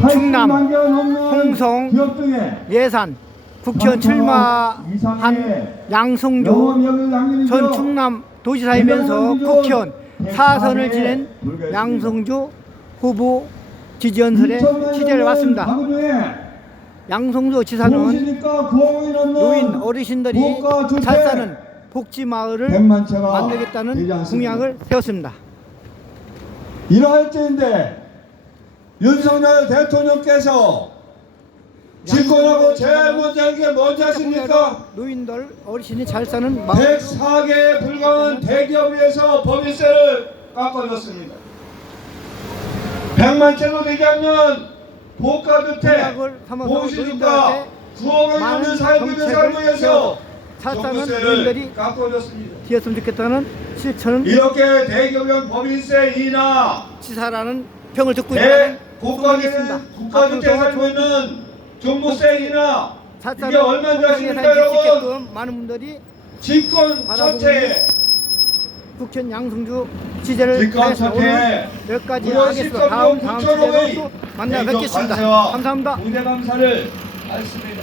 충남, 80만 개 넘는 홍성, 예산, 국회의원 출마 한 양성조 전 충남 도지사이면서 국회의원 사선을 지낸 양성조 후보 지지연설에 취재를 왔습니다. 양성조 지사는 노인 어르신들이 잘 사는 복지 마을을 100만 채가 되지 만들겠다는. 공약을 세웠습니다. 이러할 때인데 윤석열 대통령께서 집권하고 제일 먼저 한게 뭔지 아십니까? 노인들 어르신이 잘 사는 마을 104개에 불과한 대기업에서 법인세를 깎아줬습니다. 100만 채도 되지 않는 고가주택, 노인들한테 9억을 넘는 잘 사는 정부세를 노인들이 깎아줬습니다. 좋겠다는 실천은 이렇게 대기업용 법인세 인하, 지사라는 평을 듣고 있다는 대고가계는 소문이 국가주택 살고 있는 종부세 인하 잘 이게 아십니까 살수 여러분? 많은 분들이 집권 자체에 국현 양승주 집권 하겠습니다. 오늘 여기까지 하겠습니다. 다음 13조 다음 9천억의 주제로 또 만나 뵙겠습니다. 감사합니다. 무대 감사를 하겠습니다.